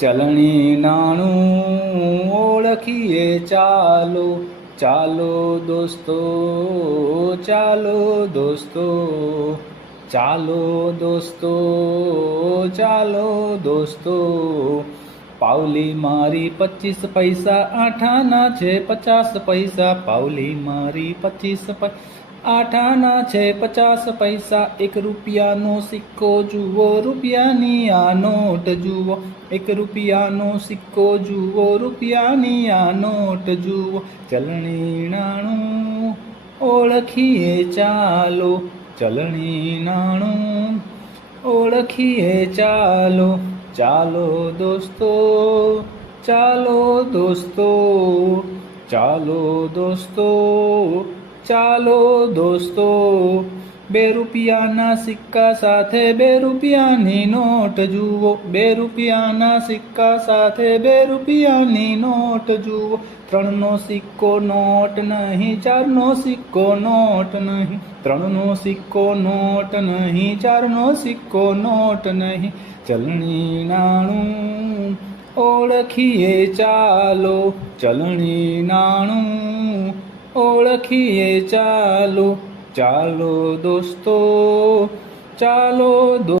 ચલણી નાણું ઓળખીએ ચાલો, ચાલો દોસ્તો, ચાલો દોસ્તો, ચાલો દોસ્તો, ચાલો દોસ્તો। પાવલી મારી 25 પૈસા, આઠાના છે 50 પૈસા। પાવલી મારી 25 આઠાના છે 50 પૈસા। 1 રૂપિયાનો સિક્કો જુઓ, રૂપિયાની આ નોટ જુઓ। 1 રૂપિયાનો સિક્કો જુઓ, રૂપિયાની આ નોટ જુઓ। ચલણી નાણું ઓળખીએ ચાલો, ચલણી નાણું ઓળખીએ ચાલો, ચાલો દોસ્તો, ચાલો દોસ્તો, ચાલો દોસ્તો, ચાલો દોસ્તો। 2 રૂપિયાના સિક્કા સાથે 2 રૂપિયાની નોટ જુઓ। 2 રૂપિયાના સિક્કા સાથે 2 રૂપિયાની નોટ જુઓ। 3નો સિક્કો નોટ નહીં, 4નો સિક્કો નોટ નહીં। 3નો સિક્કો નોટ નહીં, 4નો સિક્કો નોટ નહીં। ચલણી નાણું ઓળખીએ ચાલો, ચલણી નાણું ઓળખીએ ચાલો, ચાલો દોસ્તો, ચાલો દોસ્તો।